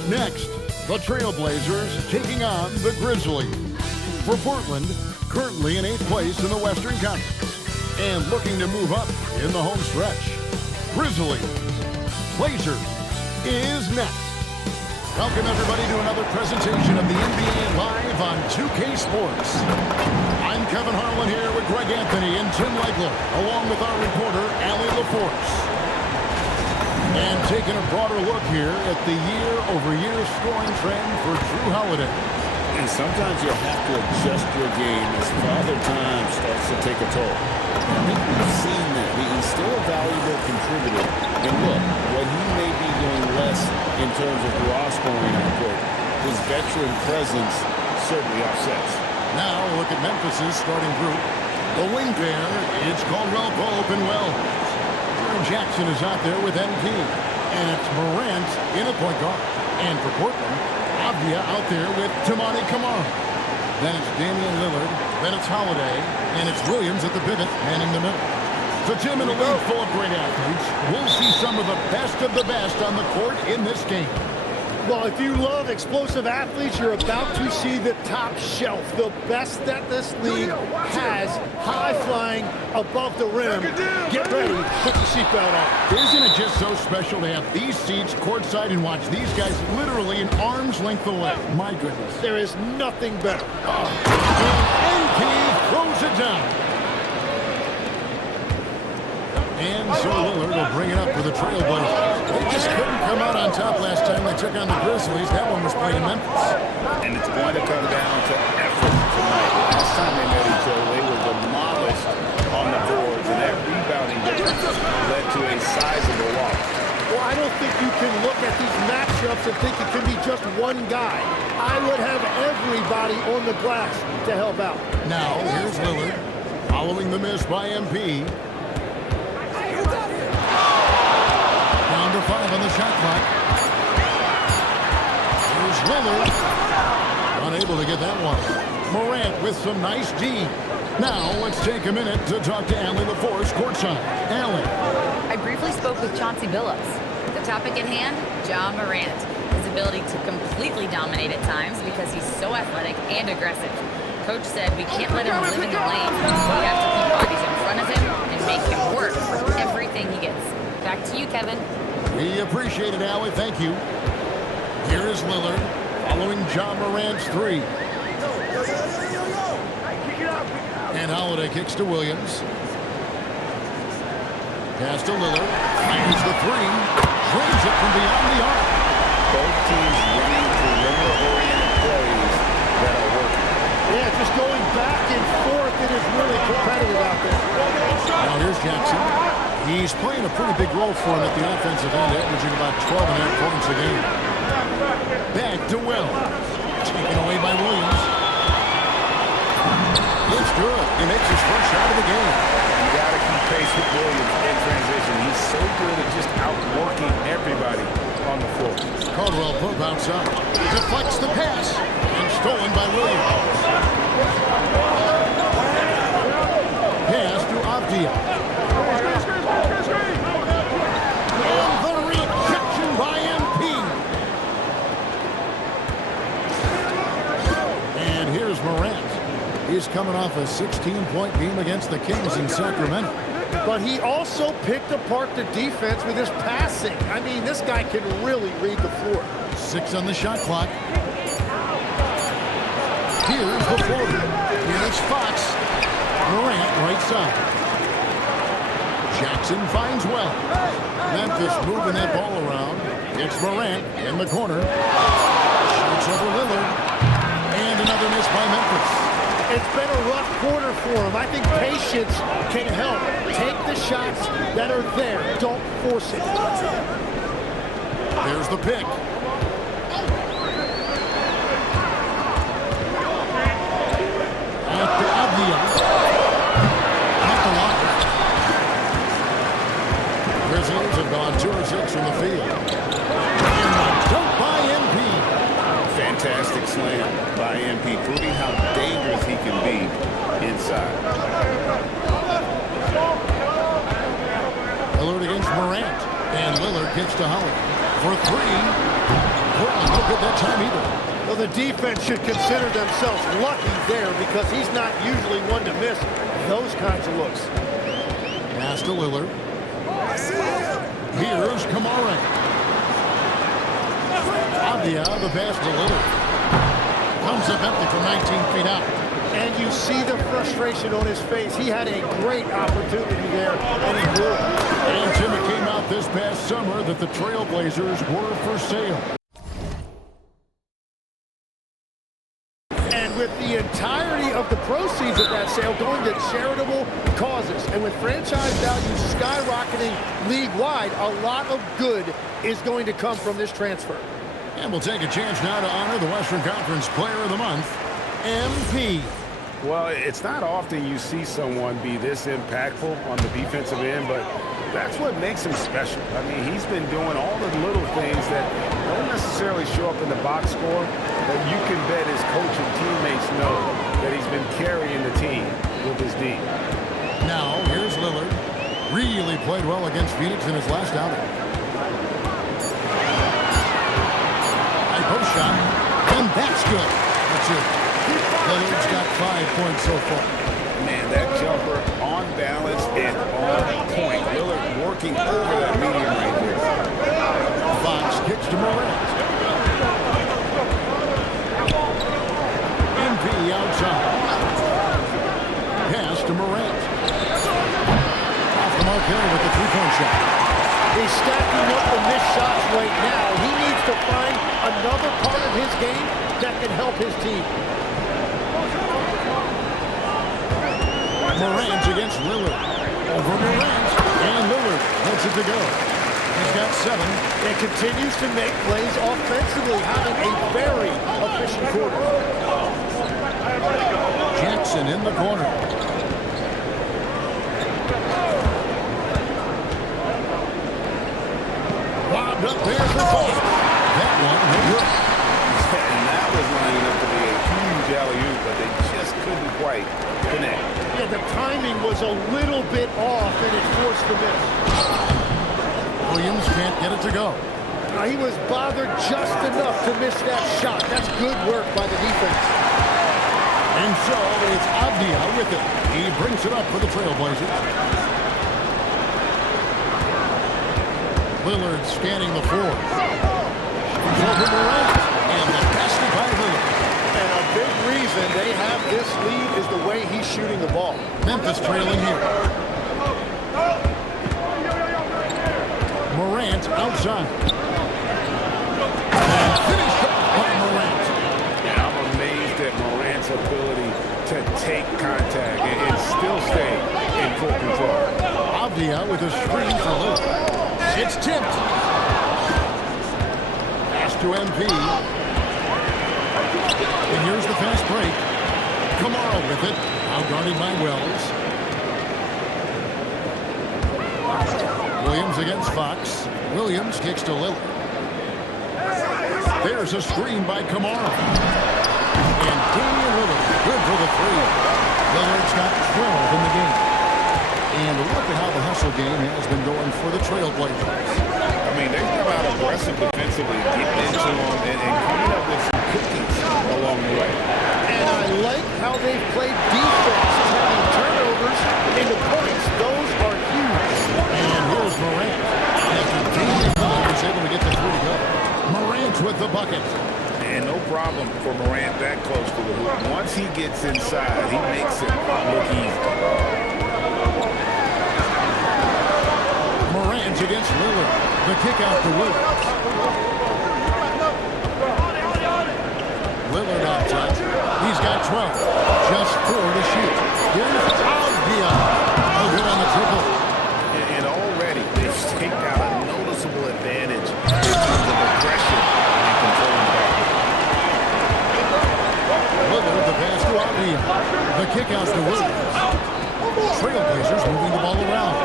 Up next, the Trailblazers taking on the Grizzlies. For Portland, currently in 8th place in the Western Conference and looking to move up in the home stretch. Grizzlies. Blazers is next. Welcome everybody to another presentation of the NBA Live on 2K Sports. I'm Kevin Harlan here with Greg Anthony and Tim Legler, along with our reporter, Allie LaForce. And taking a broader look here at the year-over-year scoring trend for Drew Holiday. And sometimes you have to adjust your game as Father Time starts to take a toll. I think we've seen that. He's still a valuable contributor. And look, what he may be doing less in terms of raw scoring output, his veteran presence certainly offsets. Now look at Memphis's starting group. The wing pair, it's Caldwell Pope and Wells. Jackson is out there with MP. And it's Morant in a point guard. And for Portland, Avdia out there with Tamani Kamara. Then it's Damian Lillard. Then it's Holiday. And it's Williams at the pivot, manning the middle. So Tim, in a league full of great athletes, we'll see some of the best on the court in this game. Well, if you love explosive athletes, you're about to see the top shelf. The best that this league has, high-flying above the rim. Get ready, put your seatbelt on. Isn't it just so special to have these seats courtside and watch these guys literally an arm's length away? My goodness. There is nothing better. And NP throws it down. And so Lillard will bring it up for the Trailblazers. They just couldn't come out on top last time they took on the Grizzlies. That one was played in Memphis. And it's going to come down to effort tonight. Last time they met each other, they were demolished on the boards, and that rebounding difference led to a sizable loss. Well, I don't think you can look at these matchups and think it can be just one guy. I would have everybody on the glass to help out. Now, here's Lillard, following the miss by MP. Down to 5 on the shot clock. Here's Lillard. Unable to get that one. Morant with some nice D. Now, let's take a minute to talk to Allie LaForce courtside. Allie. I briefly spoke with Chauncey Billups. The topic at hand, Ja Morant. His ability to completely dominate at times because he's so athletic and aggressive. Coach said we can't let him live in the lane. We have to keep bodies in front of him and make him work for everything he gets. Back to you, Kevin. We appreciate it, Allie. Thank you. Here is Lillard following Ja Morant's three. And Holiday kicks to Williams. Pass to Lillard. Finds the three. Drains it from beyond the arc. Both teams running perimeter-oriented plays that are working. Yeah, just going back and forth. It is really competitive out there. Now here's Jackson. He's playing a pretty big role for him at the offensive end, averaging about 12.5 points a game. Back to Wells. Taken away by Williams. It's good. He makes his first shot of the game. You got to keep pace with Williams in transition. He's so good at just outworking everybody on the floor. Caldwell Pope outside. Deflects the pass. And stolen by Williams. Pass to Avdia. And the rejection by MP. And here's Morant. He's coming off a 16-point game against the Kings in Sacramento. But he also picked apart the defense with his passing. I mean, this guy can really read the floor. 6 on the shot clock. Here's the floater. Here's Fox. Morant right side. Jackson finds well. Memphis moving that ball around. It's Morant in the corner. Shoots over Lillard. And another miss by Memphis. It's been a rough quarter for him. I think patience can help. Take the shots that are there. Don't force it. There's the pick. After Avdia. Not the line. Grizzlies have gone 2 of 6 from the field. And the dunk by MP. Fantastic slam by MP, proving how dangerous he can be inside. Lillard against Morant. And Lillard gets to Holiday for 3. Portland no good that time either. Well, the defense should consider themselves lucky there because he's not usually one to miss those kinds of looks. Pass to Lillard. Here's Kamara. Avdia, the pass to Lillard. Comes up empty from 19 feet out. And you see the frustration on his face. He had a great opportunity there, and he blew it. And Tim, it came out this past summer that the Trailblazers were for sale. And with the entirety of the proceeds of that sale going to charitable causes, and with franchise value skyrocketing league-wide, a lot of good is going to come from this transfer. And we'll take a chance now to honor the Western Conference Player of the Month, MP. Well, it's not often you see someone be this impactful on the defensive end, but that's what makes him special. I mean, he's been doing all the little things that don't necessarily show up in the box score, but you can bet his coach and teammates know that he's been carrying the team with his D. Now, here's Lillard. Really played well against Phoenix in his last outing. High post shot, and that's good. That's it. Lillard's got 5 points so far. Man, that jumper on balance and on point. Lillard working over that medium right there. Fox kicks to Morant. MP outside. Pass to Morant. Off the mark there with the three-point shot. He's stacking up the missed shots right now. He needs to find another part of his game that can help his team. Morant against Lillard. Over Morant. And Lillard lets it to go. He's got 7. And continues to make plays offensively, having a very efficient quarter. Jackson in the corner. Lobbed up there for Fox. That one no good. And that was lining up to be a huge alley-oop, but they just couldn't quite connect. Yeah, the timing was a little bit off, and it forced the miss. Williams can't get it to go. Now, he was bothered just enough to miss that shot. That's good work by the defense. And so it's Avdia with it. He brings it up for the Trailblazers. Lillard scanning the floor. He's over Morant. And the basket by Lillard. And a big reason they have this lead is the way he's shooting the ball. Memphis trailing here. Morant outside. And finished by Morant. Yeah, I'm amazed at Morant's ability to take contact and still stay in full control. Avdia with a screen for Lillard. It's tipped. Pass to MP. And here's the fast break. Kamara with it. Outguarded by Wells. Williams against Fox. Williams kicks to Lillard. There's a screen by Kamara. And Damian Lillard, good for the 3. Lillard's got 12 in the game. And look at how the hustle game has been going for the Trailblazers. I mean, they've come out aggressive defensively, getting into them and coming up with some cookies along the way. And I like how they've played defense, turning turnovers into points. Those are huge. And here's Morant. After Damian Lillard was able to get the 3 to go. Morant with the bucket. And no problem for Morant that close to the hoop. Once he gets inside, he makes it look easy. Morant against Lillard. The kick out to Williams. Lillard outside. He's got 12. Just 4 to shoot. Here's Avdia. Oh, good on the triple. And already they've staked out a noticeable advantage in terms of aggression and controlling the ball. Lillard, the pass to Avdia. The kick out to Williams. Trailblazers moving the ball around.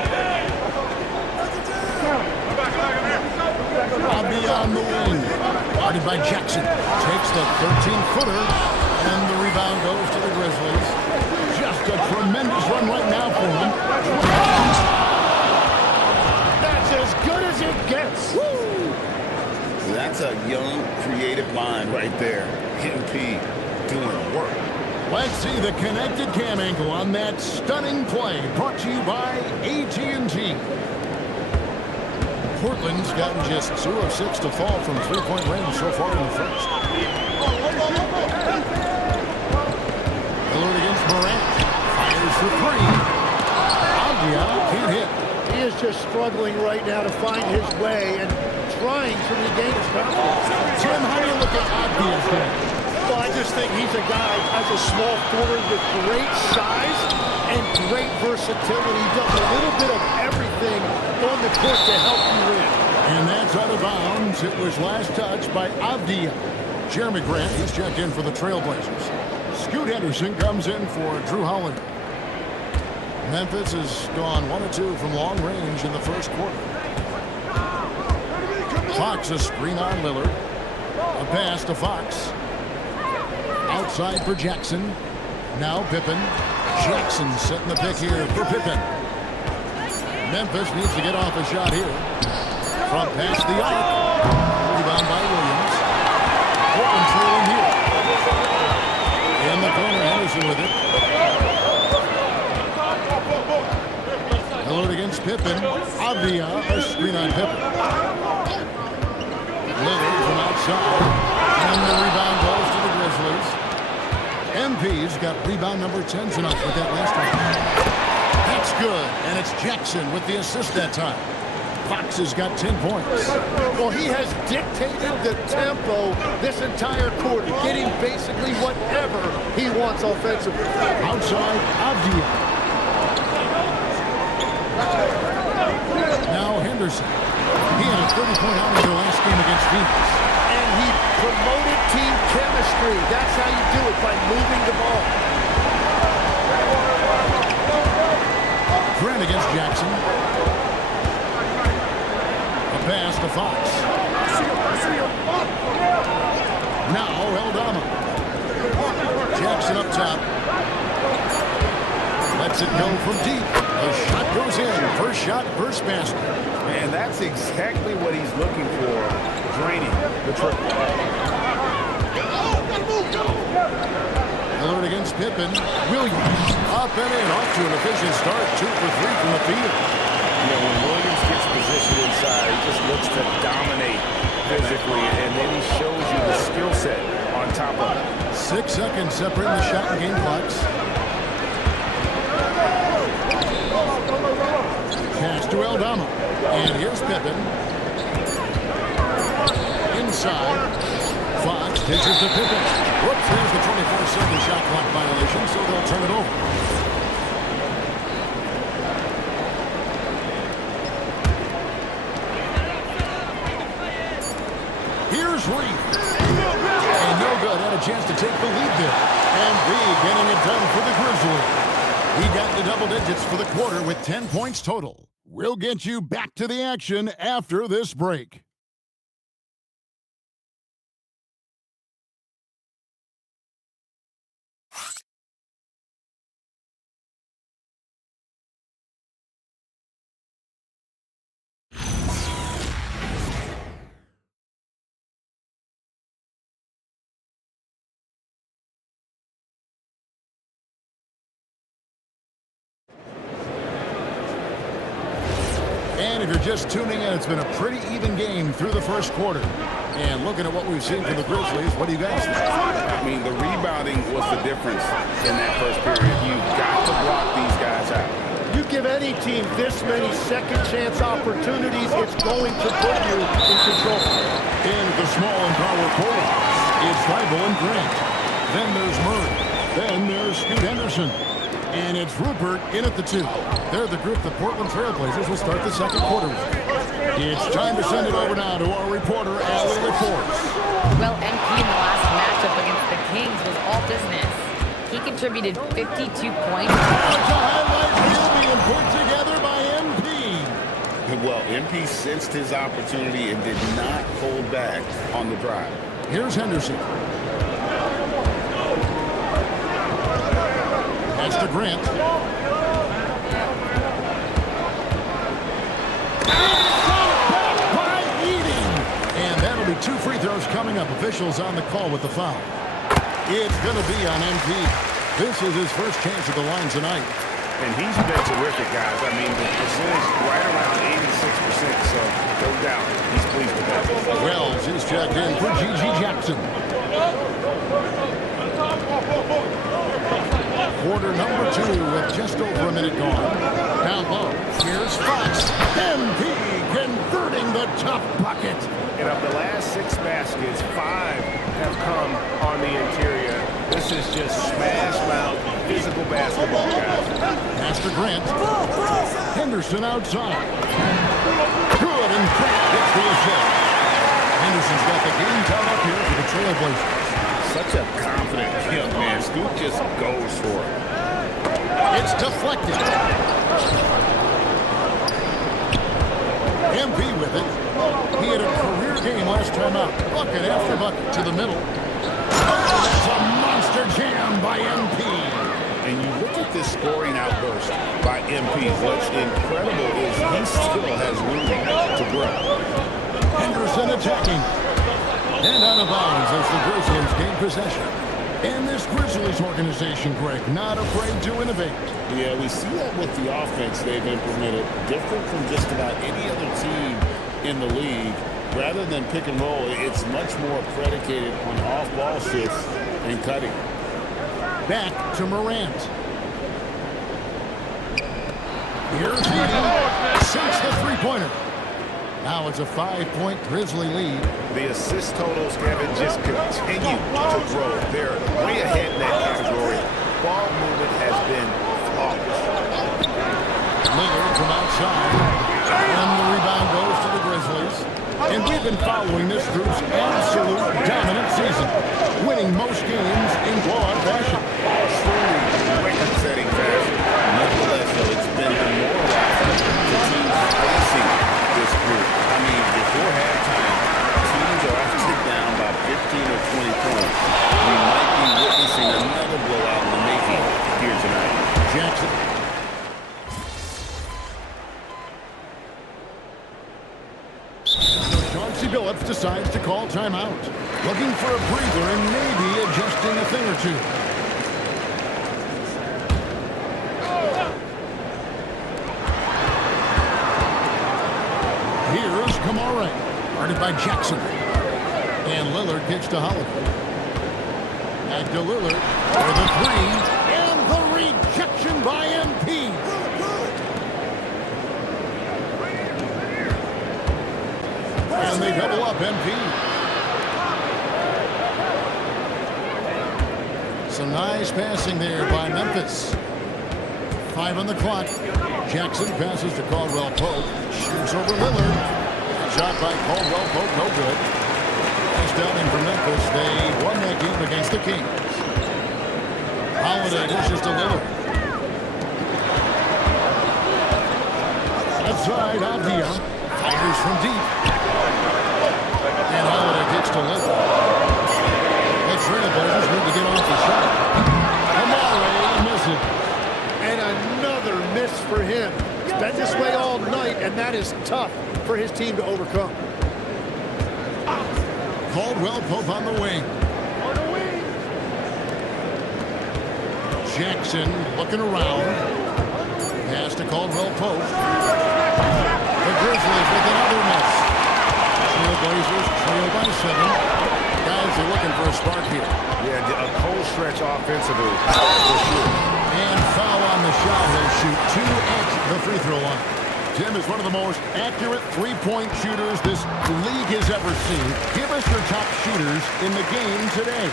Avdia on the wing. Guarded by Jackson. Takes the 13-footer. And the rebound goes to the Grizzlies. Just a tremendous run right now for him. That's as good as it gets. Woo! That's a young, right there. MP doing work. Let's see the connected cam angle on that stunning play, brought to you by AT&T. Portland's gotten just 2 of 6 to fall from three-point range so far in the first. Alert against Morant. Fires for 3. Avdia can't hit. He is just struggling right now to find his way and trying to regain his confidence. Tim, how do you look at Avdia's game? Well, I just think he's a guy as a small forward with great size and great versatility. He does a little bit of everything on the court to help you win. And that's out of bounds. It was last touched by Avdia. Jeremy Grant, he's checked in for the Trailblazers. Scoot Henderson comes in for Drew Holiday. Memphis has gone 1 of 2 from long range in the first quarter. Fox a screen on Lillard. A pass to Fox. Outside for Jackson. Now Pippen. Jackson setting the pick here for Pippen. Memphis needs to get off a shot here. Front pass the arc. Rebound by Williams. Portland trailing here. In the corner, Henderson with it. Lillard against Pippen. Avdia, a screen on Pippen. Lillard from outside. And the rebound goes to the Grizzlies. MP's got rebound number 10 tonight with that last one. That's good. And it's Jackson with the assist that time. Fox has got 10 points. Well, he has dictated the tempo this entire quarter, getting basically whatever he wants offensively. Outside, Avdia. Now Henderson. He had a 30-point out in their last game against Phoenix. And he promoted team chemistry. That's how you do it, by moving the ball. Grant against Jackson. A pass to Fox. Now Eldama. Jackson up top. Lets it go from deep. The shot goes in. First shot, first basket. And that's exactly what he's looking for, draining the triple. Alert against Pippen. Williams up and in. Off to an efficient start. 2 for 3 from the field. You know, when Williams gets positioned inside, he just looks to dominate physically, and then he shows you the skill set on top of it. 6 seconds separating the shot and game clocks. Pass to Eldama. And here's Pippen. Inside. Fox pitches to Pippen. Whoops, there's the 24-second shot clock violation, so they'll turn it over. Here's Reed. And no good. Had a chance to take the lead there. And B getting it done for the Grizzlies. He got the double digits for the quarter with 10 points total. We'll get you back to the action after this break. And if you're just tuning in, it's been a pretty even game through the first quarter. And looking at what we've seen from the Grizzlies, what do you guys think? I mean, the rebounding was the difference in that first period. You've got to block these guys out. You give any team this many second chance opportunities, it's going to put you in control. In the small and power forward, it's Thibault and Grant. Then there's Murray. Then there's Scoot Henderson. And it's Rupert in at the 2. They're the group the Portland Trailblazers will start the second quarter with. It's time to send it over now to our reporter, Allie LaForce. Well, MP in the last matchup against the Kings was all business. He contributed 52 points. That's a highlight reel being put together by MP. Well, MP sensed his opportunity and did not hold back on the drive. Here's Henderson. Pass to Grant. And that'll be 2 free throws coming. Coming up, officials on the call with the foul. It's going to be on MP. This is his first chance at the line tonight. And he's been terrific, guys. I mean, the percentage right around 86%, so no doubt he's pleased with that. Wells is checked in for G.G. Jackson. Quarter number 2 with just over a minute gone. Down low, here's Fox. MP converting the tough bucket. And of the last 6 baskets, 5 have come on the interior. This is just smash-mouth, physical basketball, guys. Pass to Grant. Henderson outside. Good, and Grant gets the assist. Henderson's got the game tied up here for the Trailblazers. Such a confident young man. Scoop just goes for it. It's deflected. MP with it. He had a career game last time out. Bucket after bucket to the middle. Oh, that's a monster jam by MP. And you look at this scoring outburst by MP. What's incredible is he still has room to grow. Henderson attacking. And out of bounds as the Grizzlies gain possession. And this Grizzlies organization, Greg, not afraid to innovate. Yeah, we see that with the offense they've implemented. Different from just about any other team in the league. Rather than pick and roll, it's much more predicated on off-ball shifts and cutting. Back to Morant. Here's Heaton. Sinks the three-pointer. Now it's a 5-point Grizzly lead. The assist totals, Kevin, just continue to grow. They're way ahead in that category. Ball movement has been flawless. Lillard from outside. And the rebound goes to the Grizzlies. And we've been following this group's absolute dominant season, winning most games in blowout fashion. Truly record-setting fashion. Nevertheless, though, it's been demoralizing to teams facing this group. I mean, before halftime, teams are actually down by 15 or 20 points. We might be witnessing another blowout in the making here tonight. Jackson. Chauncey Billups decides to call timeout. Looking for a breather and maybe adjusting a thing or two. Here's Kamara, guarded by Jackson. And Lillard kicks to Holiday. Back to Lillard for the 3. And the rejection by MP. And they double up MP. Some nice passing there by Memphis. 5 on the clock. Jackson passes to Caldwell Pope. Shoots over Lillard. Shot by Caldwell Pope, no good. Pass down in for Memphis. They won that game against the Kings. Holiday dishes to Lillard. Outside, Avdia. Fires from deep. And Holiday gets to Lillard. The Trailblazers need to get off the shot. Kamara misses. And another miss for him. It's been this way all night, and that is tough for his team to overcome. Caldwell Pope on the wing. Jackson looking around. Pass to Caldwell Pope. The Grizzlies with another miss. Trailblazers trail by 7. Guys are looking for a spark here. Yeah, a cold stretch offensively, for sure. And foul on the shot. He'll shoot 2 at the free throw line. Tim is one of the most accurate three-point shooters this league has ever seen. Give us your top shooters in the game today.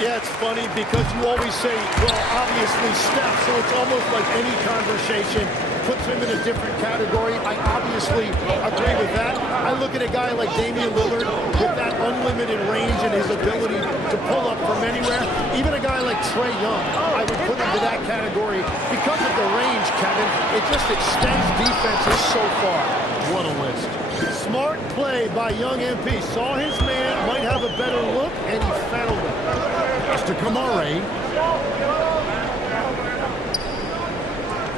Yeah, it's funny because you always say, well, obviously Steph, so it's almost like any conversation puts him in a different category. I obviously agree with that. I look at a guy like Damian Lillard with that unlimited range and his ability to pull up from anywhere. Even a guy like Trae Young, I would put into that category because of the range, Kevin. It just extends defenses so far. What a list. Smart play by young MP. Saw his man, might have a better look, and he fouled him. Pass to Kamara.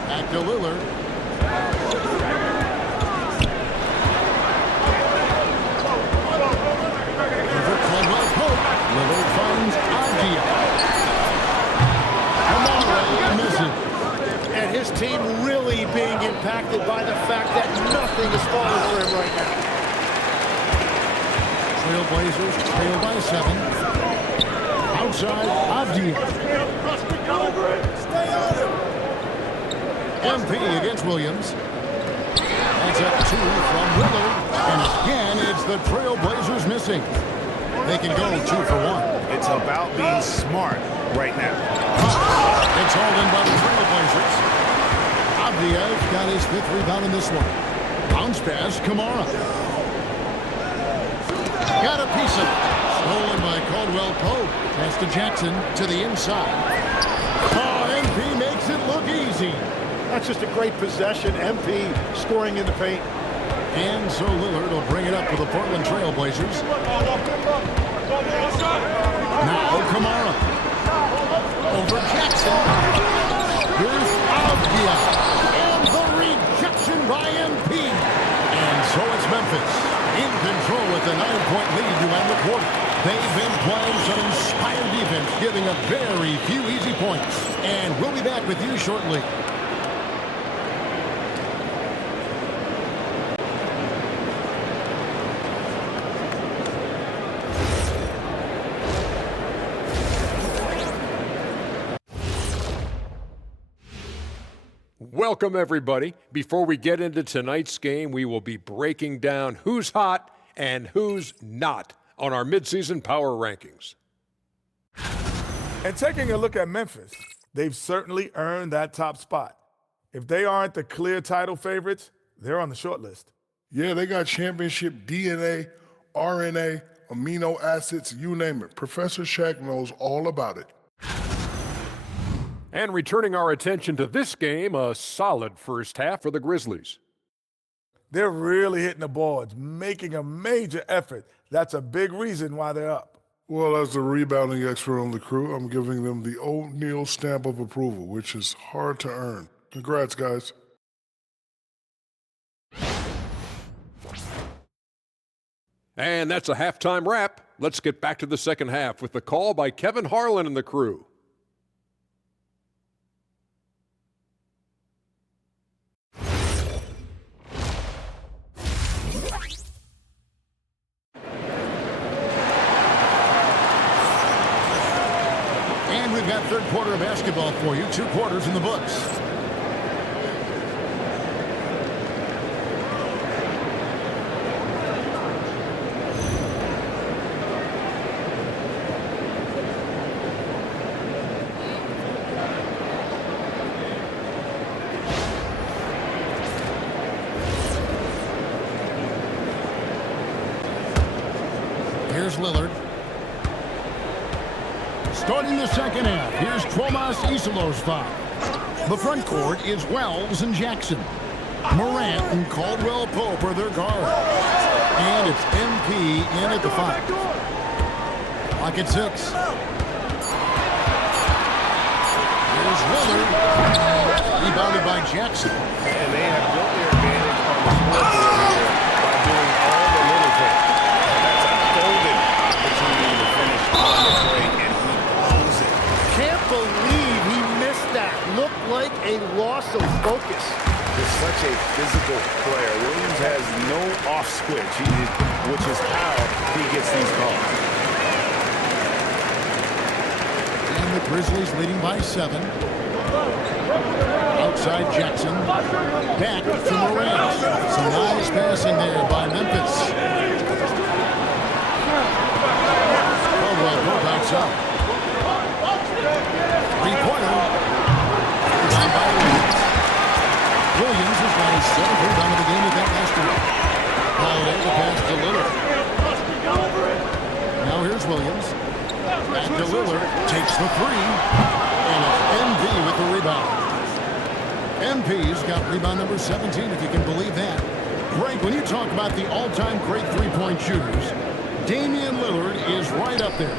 Back to Lillard. Over fact that nothing is falling for him right now. Trailblazers trail by 7. Outside, Avdia. MP against Williams. That's up 2 from Lillard. And again, it's the Trailblazers missing. They can go 2 for 1. It's about being smart right now. It's all in by the Trailblazers. Avdia got his 5th rebound in this one. Bounce pass, Kamara. Got a piece of it. Stolen by Caldwell Pope. Pass to Jackson to the inside. Oh, MP makes it look easy. That's just a great possession. MP scoring in the paint. And so Lillard will bring it up for the Portland Trailblazers. Now Kamara. Over Jackson. Here's Avdia. And the rejection by MP. And so it's Memphis in control with a 9-point lead to end the quarter. They've been playing some inspired defense, giving up very few easy points. And we'll be back with you shortly. Welcome, everybody. Before we get into tonight's game, we will be breaking down who's hot and who's not on our midseason power rankings. And taking a look at Memphis, they've certainly earned that top spot. If they aren't the clear title favorites, they're on the short list. Yeah, they got championship DNA, RNA, amino acids, you name it. Professor Shaq knows all about it. And returning our attention to this game, a solid first half for the Grizzlies. They're really hitting the boards, making a major effort. That's a big reason why they're up. Well, as the rebounding expert on the crew, I'm giving them the O'Neal stamp of approval, which is hard to earn. Congrats, guys. And that's a halftime wrap. Let's get back to the second half with the call by Kevin Harlan and the crew. And we've got third quarter of basketball for you. 2 quarters in the books. Here's Lillard. Starting the second half, here's Tomas Isilos's foul. The front court is Wells and Jackson. Morant and Caldwell Pope are their guards. And it's MP in at the 5. Clock at 6. Here's Lillard. Rebounded by Jackson. And they have built their advantage on the scoreboard here by doing all the little things. That's a golden opportunity to finish on the break, and he blows it. Can't believe he missed that. Looked like a loss of focus. He's such a physical player. Williams has no off switch, which is how he gets these calls. And the Grizzlies leading by 7. Outside Jackson. Back to Morant. Some nice passing there by Memphis. Caldwell Pope outside. 3-pointer. Rebound by Williams. Williams has got his 7th rebound of the game with that last one. Holiday the pass to Lillard. Now here's Williams. Back to Lillard. Takes the 3. And it's MB with the rebound. MP's got rebound number 17, if you can believe that. Greg, when you talk about the all-time great three-point shooters, Damian Lillard is right up there.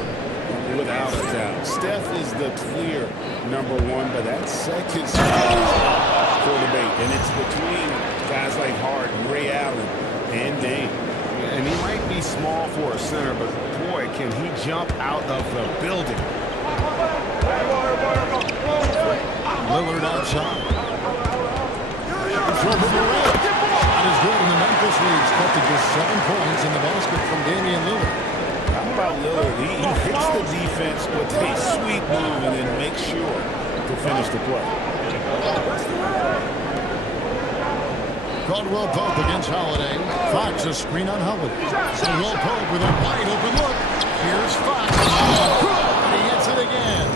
Without a doubt. Steph is the clear number 1, but that second spot is up for debate. And it's between guys like Harden, Ray Allen, and Dame. And he might be small for a center, but boy, can he jump out of the building. Lillard outside. Over Morant. defense will take a sweet move and then make sure to finish the play. Caldwell Pope against Holiday. Fox a screen on Holiday. Caldwell Pope with a wide open look. Here's Fox. And he hits it again.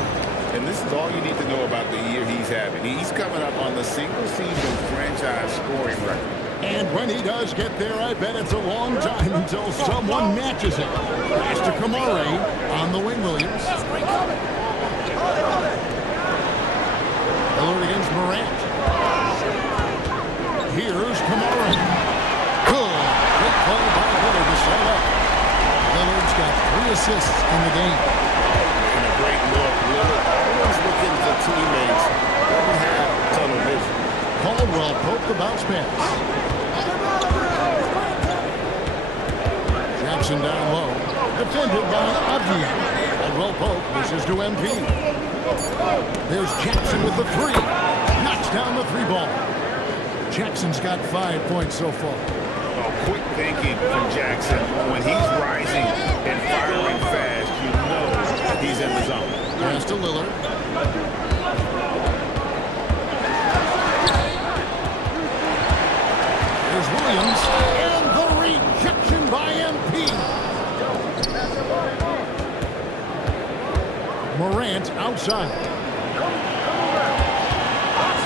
And this is all you need to know about the year he's having. He's coming up on the single-season franchise scoring record. And when he does get there, I bet it's a long time until someone matches him. Pass to Kamare on the wing, Williams. Lillard against Morant. Here's Kamare. Good. Great play by Lillard to set up. Lillard's got 3 assists in the game. And a great look. Lillard always looking for teammates. Doesn't have tunnel vision. Caldwell Pope the bounce pass. Jackson down low. Defended by Avdia. Caldwell Pope pushes to MP. There's Jackson with the 3. Knocks down the 3 ball. Jackson's got 5 points so far. Oh, quick thinking from Jackson. When he's rising and firing fast, you know he's in the zone. Pass to Lillard. Here's Williams. And the rejection by MP. Morant outside.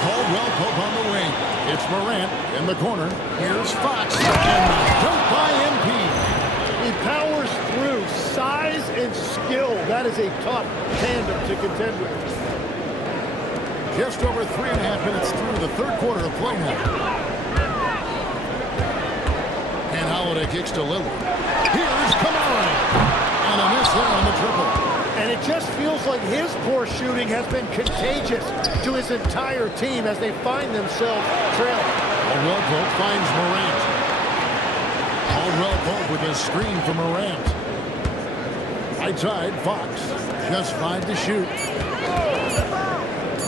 Caldwell Pope on the wing. It's Morant in the corner. Here's Fox. And the dunk by MP. He powers through. Size and skill. That is a tough tandem to contend with. Just over 3.5 minutes through the third quarter of play now. And Holiday kicks to Lillard. Here's Kamara. And a miss there on the triple. And it just feels like his poor shooting has been contagious to his entire team as they find themselves trailing. Caldwell Pope finds Morant. Caldwell Pope with a screen for Morant. Right side, Fox. Just 5 to shoot.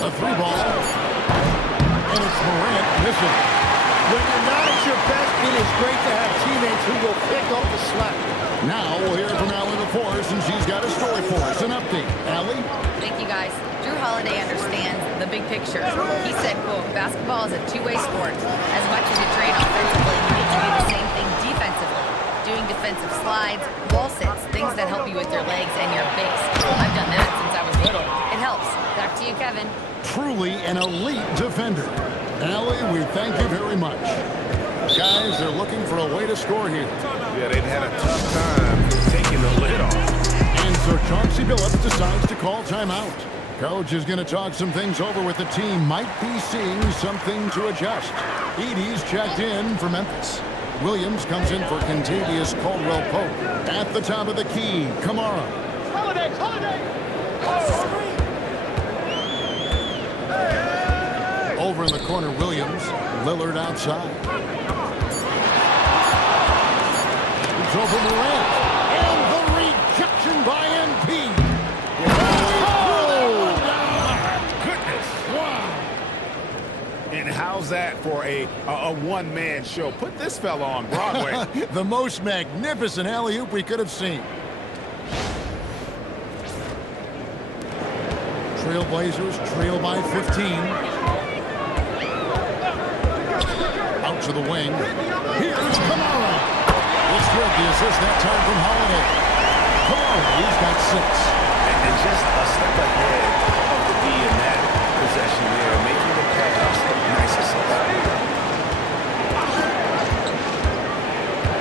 A 3 ball. And it's Morant missing. When you're not at your best, it is great to have teammates who will pick up the slack. Now we'll hear from Allie before us, and she's got a story for us. An update. Allie? Thank you, guys. Drew Holiday understands the big picture. He said, quote, basketball is a two-way sport. As much as you train offensively, you need to do the same thing defensively. Doing defensive slides, wall sits, things that help you with your legs and your base. I've done that since I was little. It helps. Back to you, Kevin. Truly an elite defender. Allie, we thank you very much. Guys, they're looking for a way to score here. Yeah, they've had a tough time taking the lid off. And so Chauncey Billups decides to call timeout. Coach is going to talk some things over with the team. Might be seeing something to adjust. Edie's checked in for Memphis. Williams comes in for Contavious Caldwell Pope. At the top of the key, Kamara. Holiday! Over in the corner, Williams. Lillard outside. It's over Morant. And the rejection by MP. Oh, Goodness. wow. And how's that for a one-man show? Put this fella on Broadway. The most magnificent alley-oop we could have seen. Trailblazers trail by 15. Out to the wing. Here's Kamara. It's good. The assist that time from Holiday. Kamara, he's got 6. And just a step ahead of the D in that possession there, making the pass. Nice assist.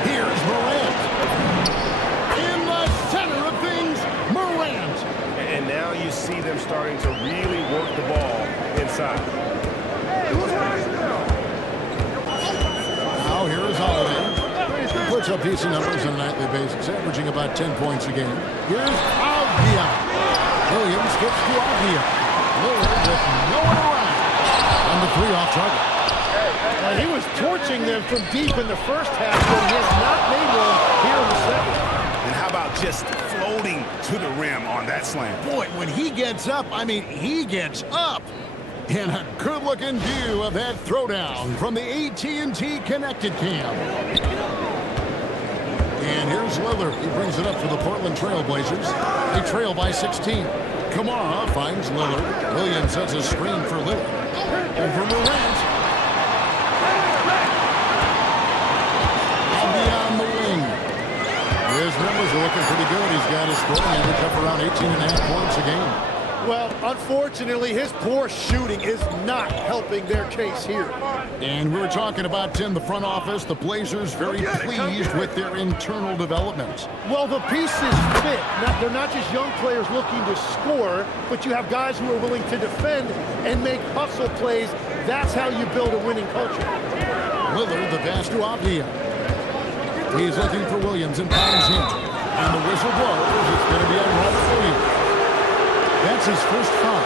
Here's Morant. In the center of things, Morant. And now you see them starting to really work the ball inside. Now here is Holiday. Puts up decent numbers on a nightly basis, averaging about 10 points a game. Here's Avdia. Williams gets to Avdia. Lillard with no one around. And the 3 off target. He was torching them from deep in the first half, but he has not made one here in the second. And how about just floating to the rim on that slam? Boy, when he gets up, I mean, he gets up. And a good-looking view of that throwdown from the AT&T Connected Cam. And here's Lillard. He brings it up for the Portland Trail Blazers. They trail by 16. Kamara finds Lillard. Williams sets a screen for Lillard. Over Morant. Beyond the wing. His numbers are looking pretty good. He's got his scoring average up around 18.5 points a game. Well, unfortunately, his poor shooting is not helping their case here. And we were talking about, Tim, the front office, the Blazers very pleased with their internal development. Well, the pieces fit. They're not just young players looking to score, but you have guys who are willing to defend and make hustle plays. That's how you build a winning culture. Lillard, the pass to Avdia. He's looking for Williams and finds him. And the whistle blows. It's going to be on Robert Williams. That's his first foul.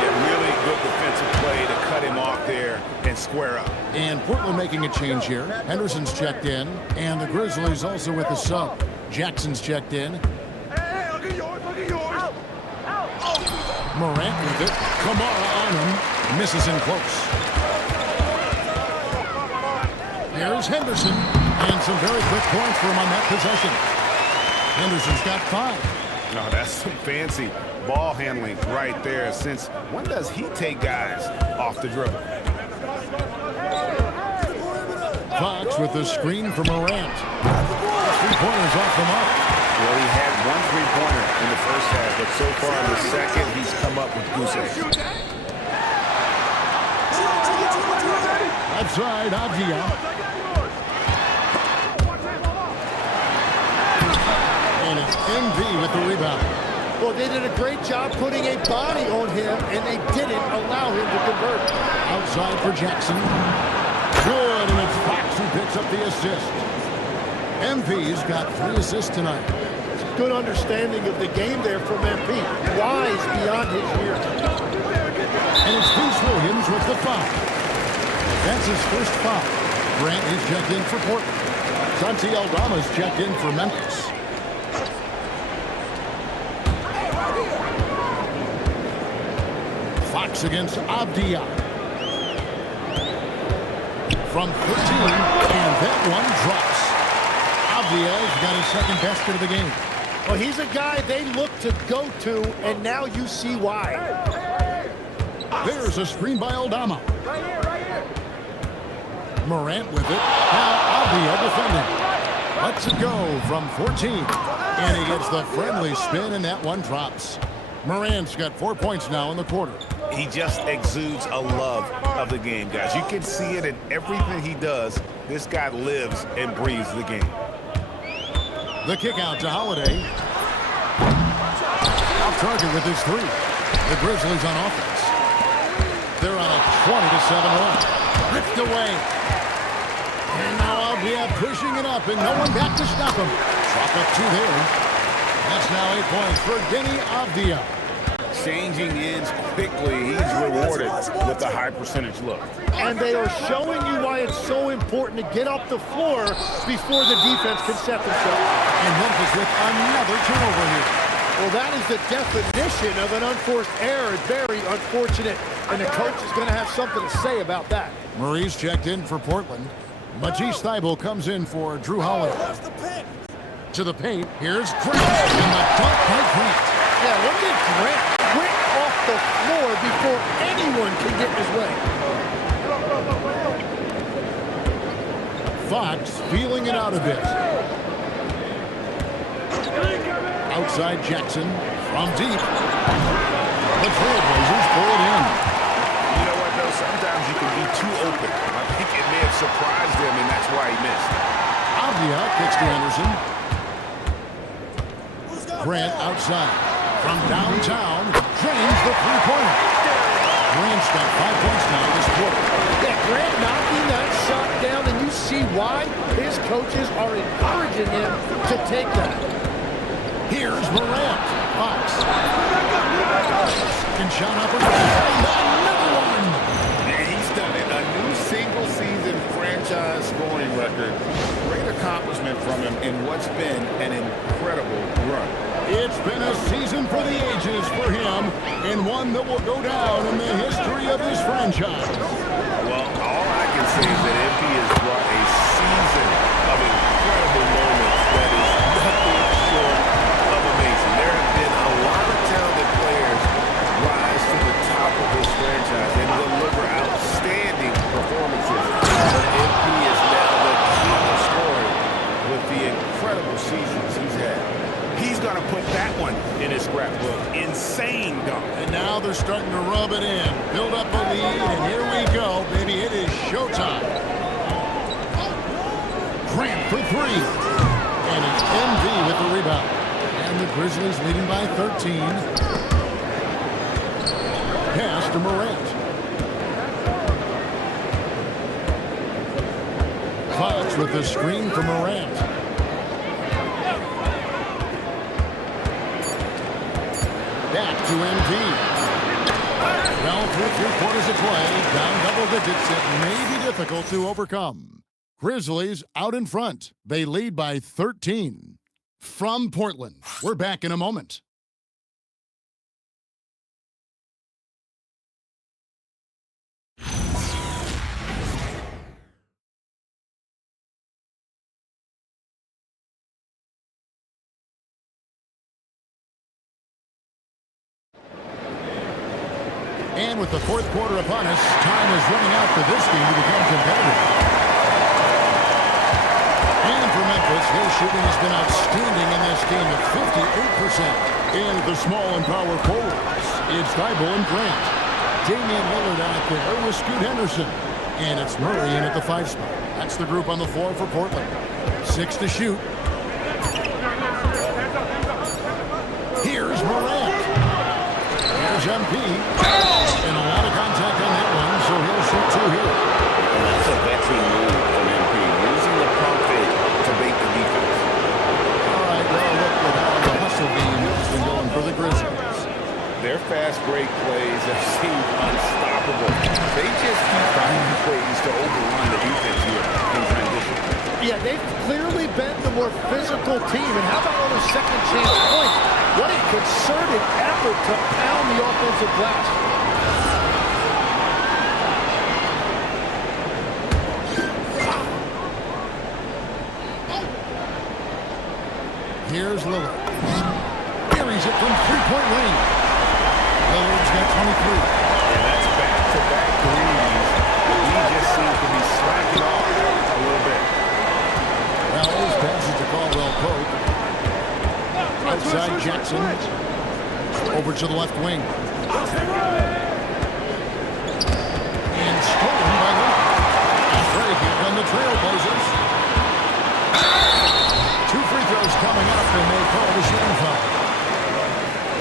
Yeah, really good defensive play to cut him off there and square up. And Portland making a change here. Henderson's checked in. And the Grizzlies also with a sub. Jackson's checked in. Hey, look at yours, look at yours. Morant with it. Kamara on him. Misses in close. Here's Henderson. And some very quick points for him on that possession. Henderson's got 5. No, that's some fancy ball handling right there. Since when does he take guys off the dribble? Fox with the screen for Morant. 3-pointers off the mark. Well, he had one three-pointer in the first half, but so far in the second, he's come up with goose eggs. Outside, Avdia. And it's MV with the rebound. Well, they did a great job putting a body on him, and they didn't allow him to convert. Outside for Jackson. Good, and it's Fox who picks up the assist. MV's got 3 assists tonight. Good understanding of the game there from MP. Wise beyond his years. And it's Bruce Williams with the foul. That's his first foul. Grant is checked in for Portland. Santi Aldama's checked in for Memphis. Fox against Avdia. From 13, and that one drops. Avdia's got his second basket of the game. Well, he's a guy they look to go to, and now you see why. There's a screen by Aldama. Morant with it. Now Avdia defending. Lets it go from 14. And he gets the friendly spin, and that one drops. Morant's got 4 points now in the quarter. He just exudes a love of the game, guys. You can see it in everything he does. This guy lives and breathes the game. The kick out to Holiday. Off target with his 3. The Grizzlies on offense. They're on a 20-7 run. Ripped away. And now Avdia pushing it up, and no one back to stop him. Chalk up 2 there. That's now 8 points for Denny Avdia. Changing ends quickly, he's rewarded with a high percentage look. And they are showing you why it's so important to get up the floor before the defense can set themselves. And Memphis with another turnover here. Well, that is the definition of an unforced error. Very unfortunate. And the coach is going to have something to say about that. Murray's checked in for Portland. Matisse Thybulle comes in for Drew Holiday. To the paint, here's Grant. And the dunk by Grant. Yeah, look at Grant. Quick off the floor before anyone can get in his way. Fox feeling it out a bit. Outside Jackson from deep. The Trailblazers pull it in. You know what, though? Sometimes you can be too open. I think it may have surprised him, and that's why he missed. Avdia kicks to Anderson. Grant outside. From downtown, drains the 3-pointer. Grant's got 5 points now this quarter. Yeah, Grant knocking that shot down, and you see why his coaches are encouraging him to take that. Here's Morant. Fox. Second shot up and another one. And he's done it. A new single-season franchise scoring record. Great accomplishment from him in what's been an incredible run. It's been a season for the ages for him, and one that will go down in the history of this franchise. Well, all I can say is that MP has brought a season of incredible moments that is starting to rub it in. Build up a lead, and here we go, baby. It is showtime. Grant for three. And it's MV with the rebound. And the Grizzlies leading by 13. Pass to Morant. Fox with the screen for Morant. Back to MV. Well, through 3/4 of play, down double digits, it may be difficult to overcome. Grizzlies out in front. They lead by 13. From Portland, we're back in a moment. And with the fourth quarter upon us, time is running out for this game to become competitive. And for Memphis, their shooting has been outstanding in this game at 58%. And the small and power forwards, it's Thibault and Grant. Damian Lillard out there with Scoot Henderson. And it's Murray in at the 5 spot. That's the group on the floor for Portland. 6 to shoot. Here's Morant. Here's MP. And a lot of contact on that one, so he'll shoot 2 here. And that's a veteran move from MP, using the pump fake to bait the defense. All right, well, look at how the hustle game has been going for the Grizzlies. Their fast break plays have seemed unstoppable. They just keep finding ways to overrun the defense here in transition. Yeah, they've clearly been the more physical team. And how about all those second chance points? What a concerted effort to pound the offensive glass. Here's Lillard. Buries it from three-point range. Lillard's got 23. And that's back-to-back threes. He just seems to be slacking off a little bit. Well, his passes to Caldwell Pope. Outside Jackson. Over to the left wing. And stolen by Lillard. Break here from the Trailblazers. 2 free throws coming up, and they call the shooting foul.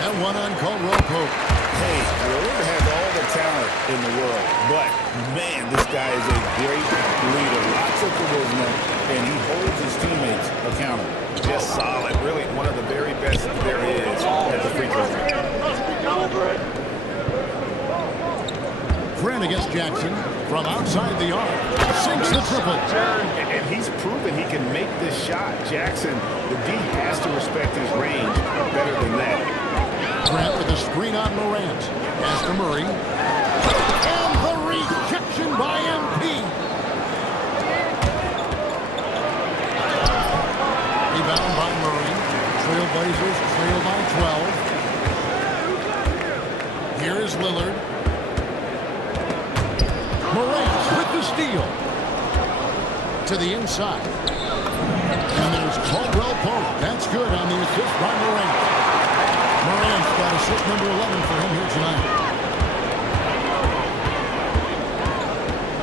And one on Caldwell Pope. Hey, Lillard has all the talent in the world, but, man, this guy is a great leader. Lots of charisma, and he holds his teammates accountable. Just solid. Really one of the very best there is at the free throw line. Grant against Jackson from outside the arc. Sinks the triple. And he's proven he can make this shot. Jackson, the D, has to respect his range better than that. Grant with a screen on Morant. Pass to Murray. And the rejection by MP. Rebound by Murray. Trailblazers trail by 12. Here is Lillard. Morant with the steal. To the inside. And there's Caldwell Pope. That's good on the assist by Morant. Morant's got assist number 11 for him here tonight.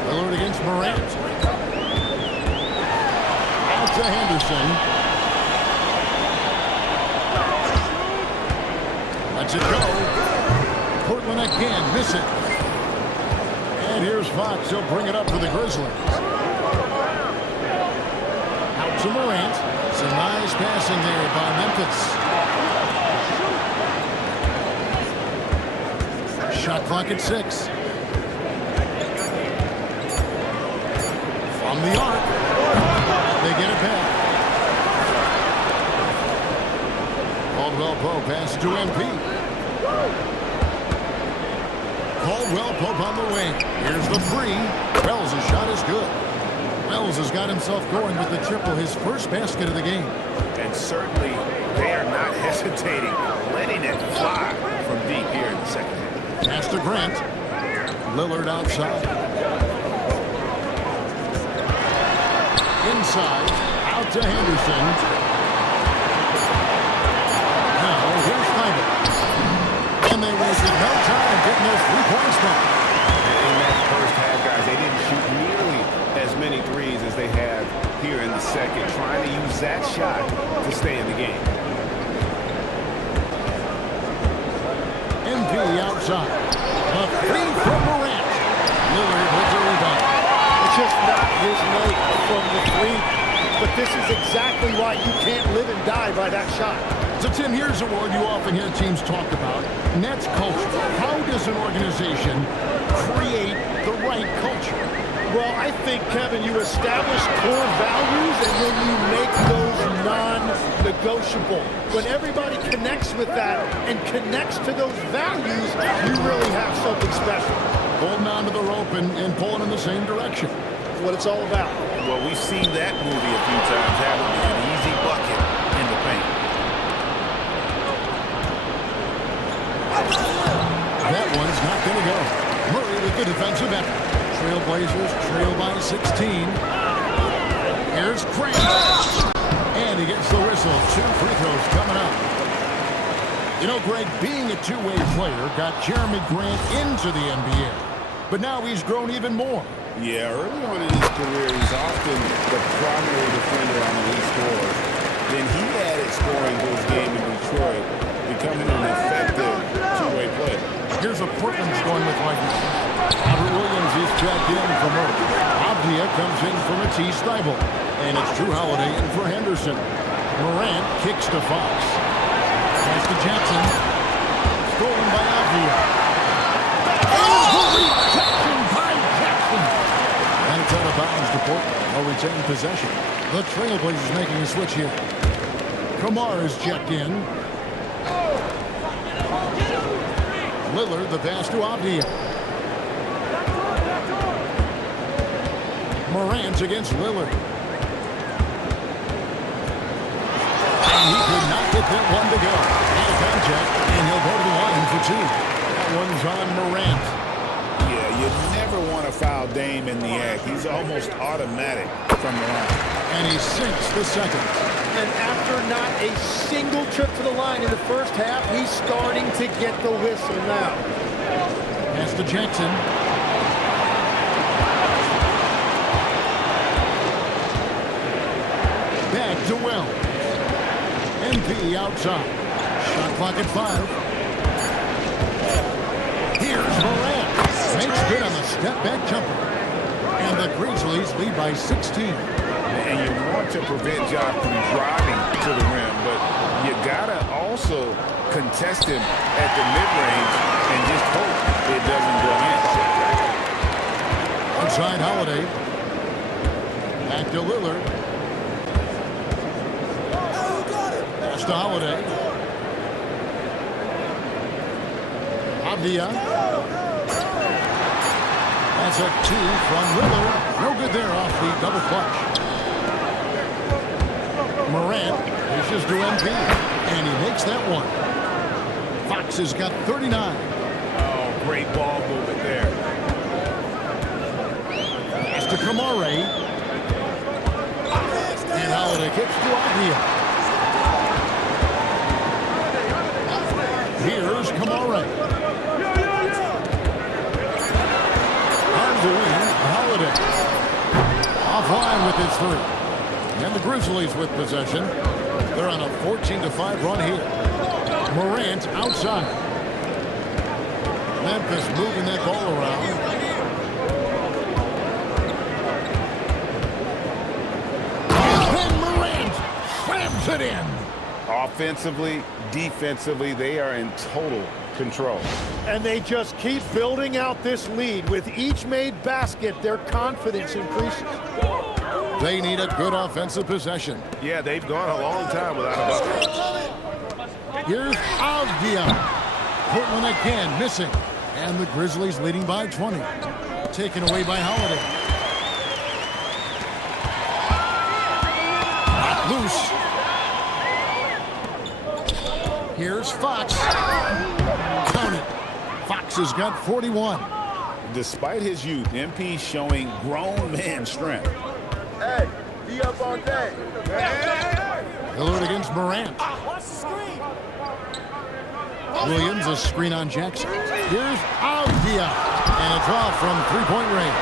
Lillard against Morant. Out to Henderson. Lets it go. Portland again. Miss it. And here's Fox. He'll bring it up for the Grizzlies. Out to Morant. Some nice passing there by Memphis. Shot clock at 6. From the arc. They get it back. Caldwell Pope pass to MP. Caldwell Pope on the wing. Here's the 3. Wells' shot is good. Wells has got himself going with the triple, his first basket of the game. And certainly they are not hesitating, letting it fly from deep here in the second half. Pass to Grant. Lillard outside. Inside. Out to Henderson. Now here's Thibault. And they wasted no time hitting those three-point spots. In that first half, guys, they didn't shoot nearly as many threes as they have here in the second, trying to use that shot to stay in the game. MP outside. A three from Morant. Lillard with the rebound. It's just not his night from the three. But this is exactly why you can't live and die by that shot. So, Tim, here's a word you often hear teams talk about. And that's culture. How does an organization create the right culture? Well, I think, Kevin, you establish core values and then you make those non-negotiable. When everybody connects with that and connects to those values, you really have something special. Holding on to the rope and pulling in the same direction. That's what it's all about. Well, we've seen that movie a few times, haven't we? An easy bucket in the paint. That one's not going to go. Murray with the defensive effort. Trailblazers trail by 16. Here's Grant. And he gets the whistle. 2 free throws coming up. You know, Greg, being a two-way player got Jeremy Grant into the NBA. But now he's grown even more. Yeah, early on in his career, he's often the primary defender on the league scorers. Then he added scoring to his game in Detroit, becoming an effective two-way player. Here's a Portland's going with like Robert Williams is checked in for Murray. Abdia comes in for Matisse Thybulle. And it's Drew Holiday in for Henderson. Morant kicks to Fox. Pass to Jackson. Stolen by Abdia. And the rejection by Jackson. And it's out of bounds to Portland. They'll retain possession. The Trailblazers making a switch here. Kamar is checked in. Lillard, the pass to Abdia. Morant against Lillard. And he could not get that one to go. Out of contact, and he'll go to the line for 2. That one's on Morant. Yeah, you never want to foul Dame in the act. He's almost automatic from the line. And he sinks the second. And after not a single trip to the line in the first half, he's starting to get the whistle now. Pass to Jackson. Back to Wells. MP outside. Shot clock at 5. Here's Morant. Makes good on the step-back jumper. And the Grizzlies lead by 16. And you want to prevent Jock from driving to the rim, but you gotta also contest him at the mid-range and just hope it doesn't go in. Inside Holiday. Back to Lillard. Pass to Holiday. Abdia. That's a 2 from Lillard. No good there off the double clutch. Morant pushes to MP, and he makes that one. Fox has got 39. Oh, great ball movement there. Pass to Kamare. And Holiday kicks to Abdia. Here's Kamare. On the wing, Holiday. Offline with his 3. And the Grizzlies with possession. They're on a 14-5 run here. Morant outside. Memphis moving that ball around. And then Morant slams it in. Offensively, defensively, they are in total control. And they just keep building out this lead. With each made basket, their confidence increases. They need a good offensive possession. Yeah, they've gone a long time without a bucket. Here's Abdia. Portland again missing. And the Grizzlies leading by 20. Taken away by Holiday. Loose. Here's Fox. Count it. Fox has got 41. Despite his youth, MP showing grown man strength. Hey, be up all day. Lillard against Morant. Watch the screen. Williams, a screen on Jackson. Here's Avdia, and a draw from three-point range.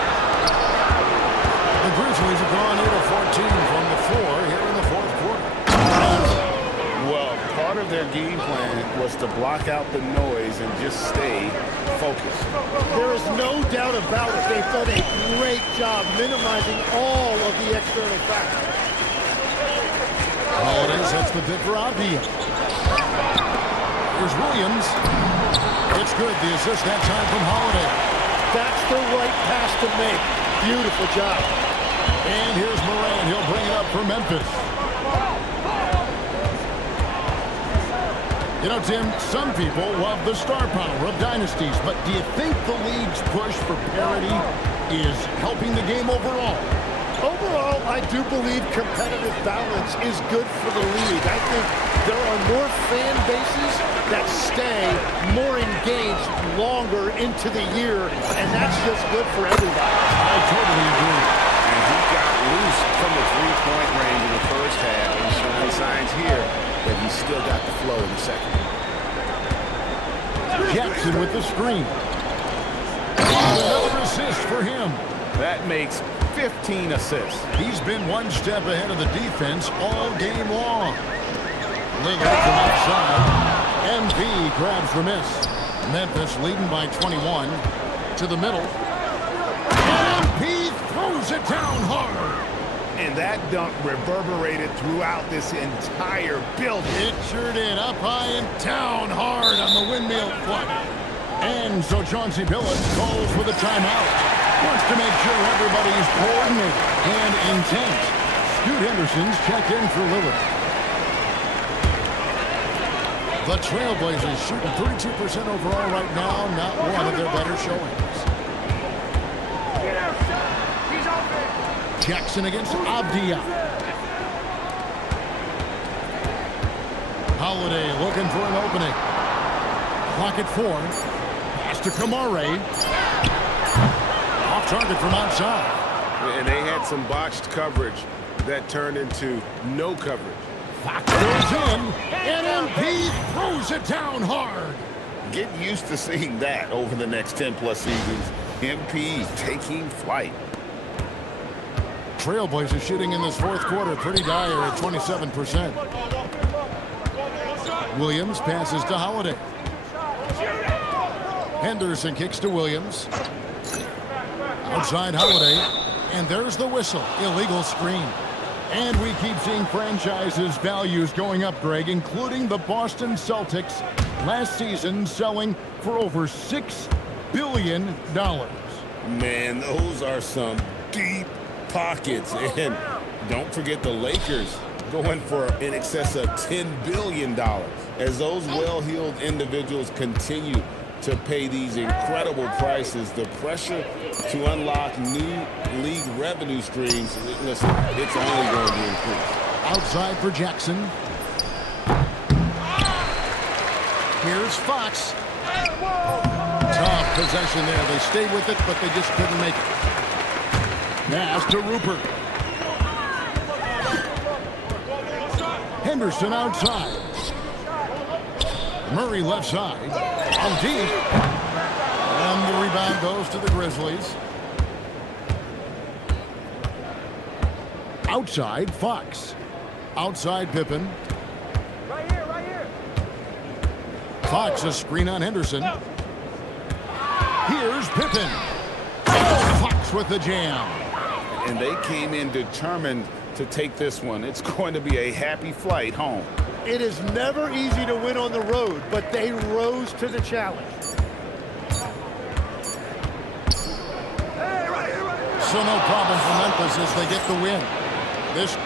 The Grizzlies have gone 8 of 14 from the floor here in the fourth quarter. Well, part of their game plan was to block out the noise and just stay focused. There is no doubt about it. They've done a great job minimizing all of the external factors. Holiday sets the pick for Avdia. Here's Williams. It's good. The assist that time from Holiday. That's the right pass to make. Beautiful job. And here's Moran. He'll bring it up for Memphis. You know, Tim, some people love the star power of dynasties, but do you think the league's push for parity is helping the game overall? Overall, I do believe competitive balance is good for the league. I think there are more fan bases that stay more engaged longer into the year, and that's just good for everybody. I totally agree. And he got loose from the three-point range in the first half and showing signs here that he's still got the flow in the second. Jackson with the screen. Another assist for him. That makes 15 assists. He's been one step ahead of the defense all game long. Lillard from outside. MP grabs the miss. Memphis leading by 21 to the middle. MP throws it down hard. And that dunk reverberated throughout this entire building. It sure did. Up high and down hard on the windmill foot. And so Chauncey Billups calls for the timeout. Wants to make sure everybody's coordinated and intent. Scoot Henderson's checked in for Lillard. The Trailblazers shooting 32% overall right now. Not one of their better showings. Jackson against Avdia. Holiday looking for an opening. Clock at 4. Pass to Kamare. Off target from outside. And they had some botched coverage that turned into no coverage. Fox goes in, and MP throws it down hard. Get used to seeing that over the next 10-plus seasons. MP taking flight. Trailblazers shooting in this fourth quarter pretty dire at 27%. Williams passes to Holiday. Henderson kicks to Williams. Outside Holiday. And there's the whistle. Illegal screen. And we keep seeing franchises' values going up, Greg, including the Boston Celtics last season selling for over $6 billion. Man, those are some deep pockets. And don't forget the Lakers going for in excess of $10 billion. As those well-heeled individuals continue to pay these incredible prices, the pressure to unlock new league revenue streams, listen, it's only going to increase. Outside for Jackson. Here's Fox. Tough possession there. They stayed with it, but they just couldn't make it. Pass to Rupert. Henderson outside. Murray left side. On deep. And the rebound goes to the Grizzlies. Outside, Fox. Outside, Pippen. Right here. Fox, a screen on Henderson. Here's Pippen. Fox with the jam. And they came in determined to take this one. It's going to be a happy flight home. It is never easy to win on the road, but they rose to the challenge. So no problem for Memphis as they get the win. This